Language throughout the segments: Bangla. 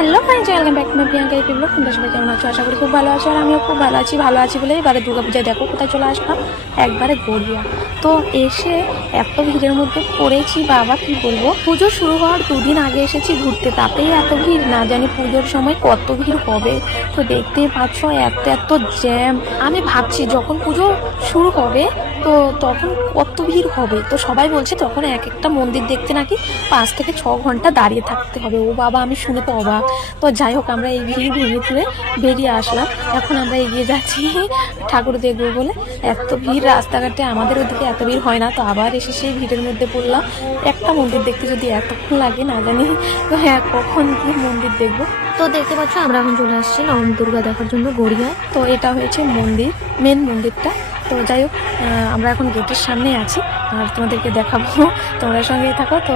Hello friends, welcome back to my Priyanka এই ব্লগ। তোমরা সবাই কেমন আছো? আশা করি খুব ভালো আছো। আর আমিও খুব ভালো আছি বলে এবারে দুর্গাপূজায় দেখো কোথায় চলে আসলাম, একবারে গড়িয়া। তো এসে এত ভিড়ের মধ্যে পড়েছি, বাবা কি বলবো। পুজো শুরু হওয়ার দুদিন আগে এসেছি ঘুরতে, তাতেই এত ভিড়, না জানি পুজোর সময় কত ভিড় হবে। তো দেখতেই পাচ্ছ এত জ্যাম। আমি ভাবছি যখন পুজো শুরু হবে তো তখন কত ভিড় হবে। তো সবাই বলছে তখন এক একটা মন্দির দেখতে নাকি 5 থেকে 6 ঘন্টা দাঁড়িয়ে থাকতে হবে। ও বাবা, আমি শুনে তো অবাক। তো যাই হোক, আমরা এই ভিড় ভেঙে চুড়ে বেরিয়ে আসলাম। এখন আমরা এগিয়ে যাচ্ছি ঠাকুর দেখবো বলে। এত ভিড় রাস্তাঘাটে, আমাদের ওদিকে এত ভিড় হয় না। তো আবার এসে সেই ভিড়ের মধ্যে পড়লাম। একটা মন্দির দেখতে যদি এতক্ষণ লাগে না জানি তো হ্যাঁ কখন কি মন্দির দেখবো। তো দেখতে পাচ্ছ আমরা এখন চলে আসছি নবম দুর্গা দেখার জন্য গড়িয়া। তো এটা হয়েছে মন্দির, মেন মন্দিরটা। তো যাই হোক, আমরা এখন গেটের সামনে আছি আর তোমাদেরকে দেখাবো, তোমরা সঙ্গেই থাকো। তো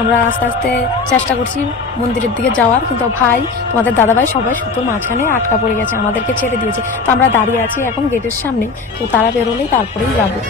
আমরা আস্তে আস্তে চেষ্টা করছি মন্দিরের দিকে যাওয়ার, কিন্তু ভাই, তোমাদের দাদাভাই সবাই সুতোর মাঝখানে আটকা পড়ে গেছে, আমাদেরকে ছেড়ে দিয়েছে। তো আমরা দাঁড়িয়ে আছি এখন গেটের সামনে। তো তারা বেরোলেই তারপরেই যাবো।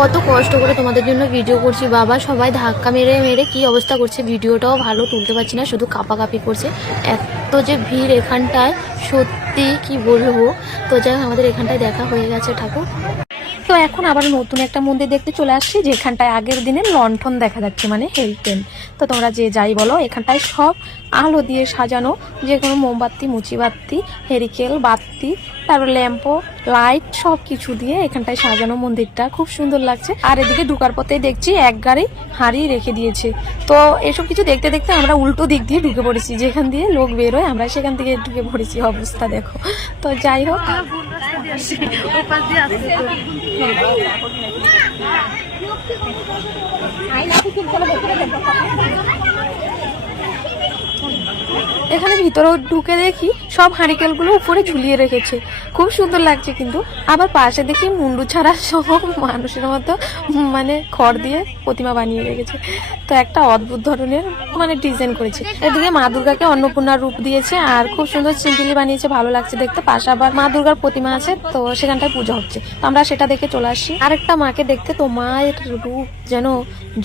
কত কষ্ট করে তোমাদের জন্য ভিডিও করছি বাবা, সবাই ধাক্কা মেরে মেরে কি অবস্থা করছে, ভিডিওটাও ভালো তুলতে পারছি না, শুধু কাঁপাকাঁপি করছে। এত যে ভিড় এখানটায়, সত্যি কি বলবো। তো যাই হোক, আমাদের এখানটায় দেখা হয়ে গেছে ঠাকুর। তো এখন আবার নতুন একটা মন্দির দেখতে চলে আসছি, যেখানটায় আগের দিনে লণ্ঠন দেখা যাচ্ছে, মানে হেলতেন। তো তোমরা যে যাই বলো, এখানটায় সব আলো দিয়ে সাজানো, যে কোনো মোমবাতি, মুচিবাতি, হেরিকেল, বাতি, তারপর ল্যাম্পো, লাইট, সব কিছু দিয়ে এখানটায় সাজানো মন্দিরটা, খুব সুন্দর লাগছে। আর এদিকে ঢুকার পথেই দেখছি এক গাড়ি হাঁড়ি রেখে দিয়েছে। তো এসব কিছু দেখতে দেখতে আমরা উল্টো দিক দিয়ে ঢুকে পড়েছি, যেখান দিয়ে লোক বেরোয় আমরা সেখান থেকে ঢুকে পড়েছি, অবস্থা দেখো। তো যাই হোক, এখানে ভিতরেও ঢুকে দেখি সব হাঁড়িকেলগুলো উপরে ঝুলিয়ে রেখেছে, খুব সুন্দর লাগছে। কিন্তু আবার পাশে দেখি মুন্ডু ছাড়া সব মানুষের মতো মানে খড় দিয়ে প্রতিমা বানিয়ে রেখেছে। তো একটা অদ্ভুত ধরনের মানে ডিজাইন করেছে। এদিকে মা দুর্গাকে অন্নপূর্ণার রূপ দিয়েছে আর খুব সুন্দর চিন্তিলি বানিয়েছে, ভালো লাগছে দেখতে। পাশে আবার মা দুর্গার প্রতিমা আছে, তো সেখানটায় পূজা হচ্ছে। তো আমরা সেটা দেখে চলে আসি আরেকটা মাকে দেখতে। তো মায়ের রূপ যেন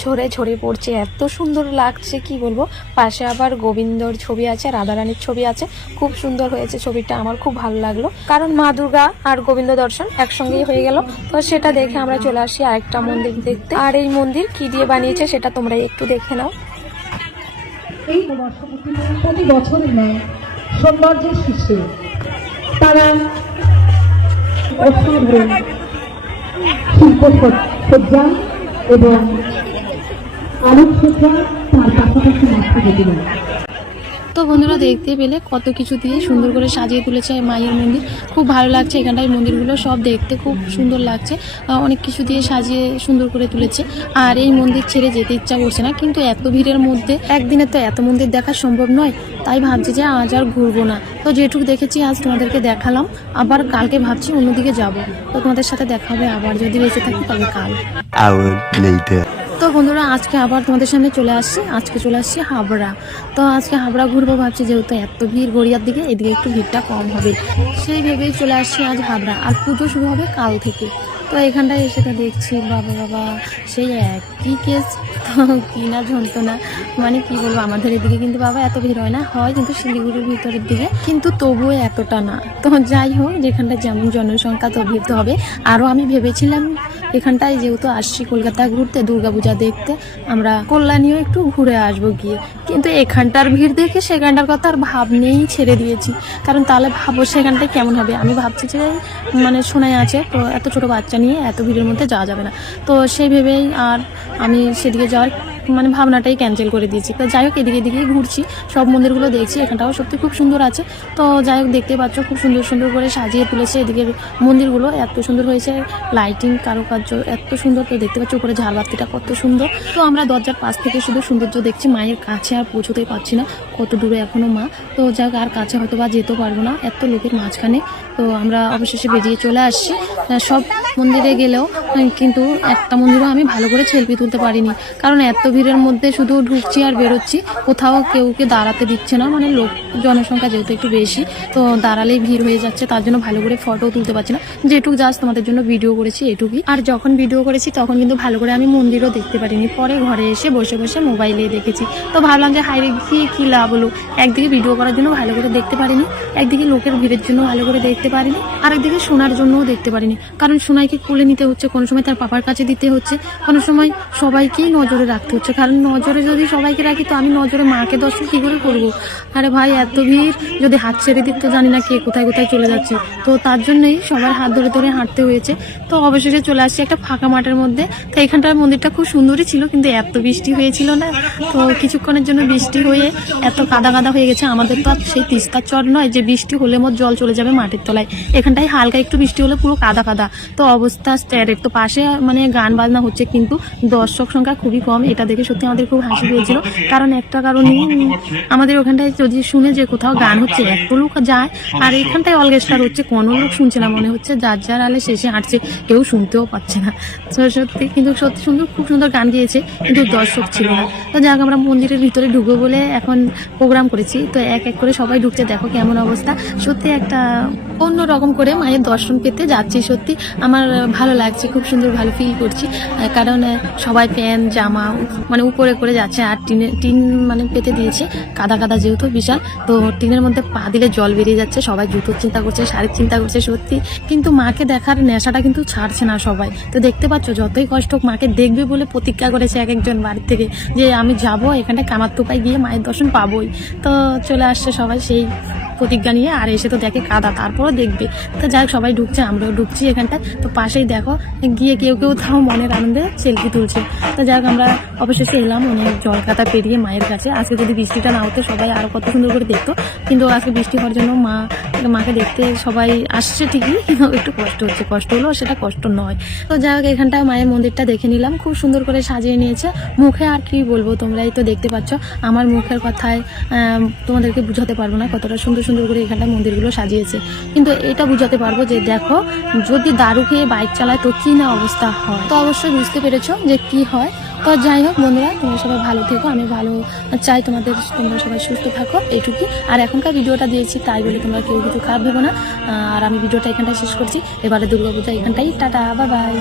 ঝরে ঝরে পড়ছে, এত সুন্দর লাগছে কি বলবো। পাশে আবার গোবিন্দর ছবি আছে, রাধারানীর ছবি আছে, খুব সুন্দর হয়েছে ছবিটা, আমার খুব ভালো লাগলো। কারণ মা দুর্গা আর গোবিন্দ দর্শন একসঙ্গেই হয়ে গেল। তো সেটা দেখে আমরা চলে আসি আরেকটা মন্দির দেখতে। আর এই মন্দির কি দিয়ে বানিয়েছে সেটা তোমরা একটু দেখে নাও। এই প্রতি বছর নেয় সৌন্দর্যের শীর্ষে তারা অসাধারণ শিল্পসজ্জা এবং আলোকসজ্জা তার পাশাপাশি মাথা গতিল। তো বন্ধুরা দেখতে পেলে কত কিছু দিয়ে সুন্দর করে সাজিয়ে তুলেছে মায়ের মন্দির। খুব ভালো লাগছে এখানটায় মন্দিরগুলো সব দেখতে খুব সুন্দর লাগছে। অনেক কিছু দিয়ে সাজিয়ে সুন্দর করে তুলেছে। আর এই মন্দির ছেড়ে যেতে ইচ্ছা করছে না, কিন্তু এত ভিড়ের মধ্যে একদিনে তো এত মন্দির দেখা সম্ভব নয়, তাই ভাবছি যে আজ আর ঘুরবো না। তো যেটুকু দেখেছি আজ তোমাদেরকে দেখালাম, আবার কালকে ভাবছি অন্যদিকে যাব। তো তোমাদের সাথে দেখা হবে আবার, যদি বেঁচে থাকি তবে কাল। তো বন্ধুরা আজকে আবার তোমাদের সামনে চলে আসছি। আজকে চলে আসছি হাবড়া। তো আজকে হাবড়া ঘুরবো ভাবছি, যেহেতু এত ভিড় গড়িয়ার দিকে, এদিকে একটু ভিড়টা কম হবে, সেই ভেবেই চলে আসছি আজ হাবড়া। আর পুজো শুরু হবে কাল থেকে। তো এখানটায় এসে তো দেখছি বাবা বাবা সেই একই কেস, তো কি না যন্ত্রণা, মানে কি বলবো। আমাদের এদিকে কিন্তু বাবা এত ভিড় হয় না, হয় কিন্তু শিলিগুড়ির ভিতরের দিকে, কিন্তু তবুও এতটা না। তো যাই হোক, যেখানটা যেমন জনসংখ্যা তো ভিড় তো হবে। আরও আমি ভেবেছিলাম এখানটায় যেহেতু আসছি কলকাতা ঘুরতে, দুর্গাপূজা দেখতে, আমরা কল্যাণীও একটু ঘুরে আসবো গিয়ে, কিন্তু এখানটার ভিড় দেখে সেখানটার কথা আর ভাবনেই ছেড়ে দিয়েছি। কারণ তাহলে ভাবো সেখানটায় কেমন হবে। আমি ভাবছি যে মানে শোনাই আছে, তো এত ছোট বাচ্চা নিয়ে এত ভিড়ের মধ্যে যাওয়া যাবে না। তো সেই ভেবেই আর আমি সেদিকে যাওয়ার মানে ভাবনাটাই ক্যান্সেল করে দিয়েছি। তো যাই হোক, এদিকে এদিকেই ঘুরছি, সব মন্দিরগুলো দেখছি। এখানটাও সত্যি খুব সুন্দর আছে। তো যাই হোক, দেখতে পাচ্ছ খুব সুন্দর সুন্দর করে সাজিয়ে তুলেছে এদিকের মন্দিরগুলো, এত সুন্দর হয়েছে, লাইটিং কারুকার্য এত সুন্দর। তো দেখতে পাচ্ছ উপরে ঝালবাতিটা কত সুন্দর। তো আমরা দরজার পাশ থেকে শুধু সৌন্দর্য দেখছি, মায়ের কাছে আর পৌঁছতেই পারছি না, কত দূরে এখনো মা। তো যাক, আর কাছে হয়তো বা যেতেও পারবো না এত লোকের মাঝখানে। তো আমরা অবশেষে বেরিয়ে চলে আসছি। সব মন্দিরে গেলেও কিন্তু একটা মন্দিরও আমি ভালো করে সেলফি তুলতে পারিনি, কারণ এত ভিড়ের মধ্যে শুধু ঢুকছি আর বেরোচ্ছি, কোথাও কেউকে দাঁড়াতে দিচ্ছে না। মানে লোক জনসংখ্যা যেহেতু একটু বেশি, তো দাঁড়ালেই ভিড় হয়ে যাচ্ছে, তার জন্য ভালো করে ফটো তুলতে পারছি না। যেটুকু জাস্ট তোমাদের জন্য ভিডিও করেছি এটুকুই। আর যখন ভিডিও করেছি তখন কিন্তু ভালো করে আমি মন্দিরও দেখতে পারিনি, পরে ঘরে এসে বসে বসে মোবাইলে দেখেছি। তো ভাবলাম যে হাইরে গিয়ে কী লাভ হলো, একদিকে ভিডিও করার জন্য ভালো করে দেখতে পারিনি, একদিকে লোকের ভিড়ের জন্য ভালো করে দেখতে পারিনি, আরেকদিকে শোনার জন্যও দেখতে পারিনি। কারণ সোনাইকে কোলে নিতে হচ্ছে, কোনো সময় তার পাপার কাছে দিতে হচ্ছে, কোনো সময় সবাইকেই নজরে রাখতে হচ্ছে। কারণ নজরে যদি সবাইকে রাখি, তো আমি নজরে মাকে দর্শন কী করে করবো। আরে ভাই এত ভিড়, যদি হাত ছেড়ে দিত জানি না কে কোথায় কোথায় চলে যাচ্ছি। তো তার জন্যই সবার হাত ধরে ধরে হাঁটতে হয়েছে। তো অবশেষে চলে আসছি একটা ফাঁকা মাঠের মধ্যে। তো এখানটার মন্দিরটা খুব সুন্দরই ছিল, কিন্তু এত বৃষ্টি হয়েছিল না, তো কিছুক্ষণের জন্য বৃষ্টি হয়ে এত কাদা কাদা হয়ে গেছে। আমাদের তো আর সেই তিস্তার চর নয় যে বৃষ্টি হলে মোট জল চলে যাবে মাটির তলায়। এখানটায় হালকা একটু বৃষ্টি হলে পুরো কাদা কাদা। তো অবস্থা স্ট্যারেট। তো পাশে মানে গান বাজনা হচ্ছে, কিন্তু দর্শক সংখ্যা খুবই কম। এটা দেখে সত্যি আমাদের খুব হাসি পেয়েছিল, কারণ একটা কারণে আমাদের ওখানটায় যদি শুনে যে কোথাও গান হচ্ছে এত লোক যায়, আর এখানটায় অলগেস্টার হচ্ছে, কোনো লোক শুনছে না, মনে হচ্ছে যার যার আলে শেষে হাঁটছে, কেউ শুনতেও পাচ্ছে না। সত্যি কিন্তু সত্যি সুন্দর, খুব সুন্দর গান গিয়েছে, কিন্তু দর্শক ছিল না। তো যাক, আমরা মন্দিরের ভিতরে ঢুকবো বলে এখন প্রোগ্রাম করেছি। তো এক এক করে সবাই ঢুকছে, দেখো কেমন অবস্থা। সত্যি একটা অন্য রকম করে মায়ের দর্শন পেতে যাচ্ছি। সত্যি আমার ভালো লাগছে, খুব সুন্দর ভালো ফিল করছি। কারণ সবাই প্যান্ট জামা মানে উপরে করে যাচ্ছে, আর টিন মানে পেতে দিয়েছে, কাদা কাদা যেহেতু বিশাল। তো টিনের মধ্যে পা দিলে জল বেরিয়ে যাচ্ছে, সবাই জুতোর চিন্তা করছে, শাড়ির চিন্তা করছে। সত্যি কিন্তু মাকে দেখার নেশাটা কিন্তু ছাড়ছে না সবাই। তো দেখতে পাচ্ছ, যতই কষ্ট হোক মাকে দেখবে বলে প্রতিজ্ঞা করেছে এক একজন বাড়ির থেকে, যে আমি যাব এখানটায় কামারথোপায় গিয়ে মায়ের দর্শন পাবোই। তো চলে আসছে সবাই সেই প্রতিজ্ঞা নিয়ে, আর এসে তো দেখে কাদা, তারপরও দেখবে। তো যাই হোক, সবাই ঢুকছে, আমরাও ঢুকছি এখানটায়। তো পাশেই দেখো গিয়ে কেউ কেউ তাও মনের আনন্দে সেলফি তুলছে। তো যাই হোক, আমরা অবশেষে এলাম অনেক জলকাতা পেরিয়ে মায়ের কাছে। আজকে যদি বৃষ্টিটা না হতো সবাই আরও কত সুন্দর করে দেখতো, কিন্তু আজকে বৃষ্টি হওয়ার জন্য মাকে দেখতে সবাই আসছে ঠিকই, কিন্তু একটু কষ্ট হচ্ছে। কষ্ট হলো সেটা কষ্ট নয়। তো যাই হোক, এখানটায় মায়ের মন্দিরটা দেখে নিলাম, খুব সুন্দর করে সাজিয়ে নিয়েছে। মুখে আর কি বলবো, তোমরাই তো দেখতে পাচ্ছ, আমার মুখের কথায় তোমাদেরকে বুঝাতে পারবো না কতটা সুন্দর সুন্দর করে এখানটা মন্দিরগুলো সাজিয়েছে। কিন্তু এটা বুঝাতে পারবো যে দেখো, যদি দারু খেয়ে বাইক চালায় তো কি না অবস্থা হয়। তো অবশ্যই বুঝতে পেরেছো যে কি হয়। তো যাই হোক বন্ধুরা, তোমরা সবাই ভালো থেকো, আমি ভালো চাই তোমরা সবাই সুস্থ থাকো, এইটুকুই। আর এখনকার ভিডিওটা দিয়েছি তাই বলে তোমরা কেউ কিছু খারাপ ভেবো না। আর আমি ভিডিওটা এখানটায় শেষ করছি। এবারে দুর্গাপূজা এখানটাই, টাটা, বাই বাই।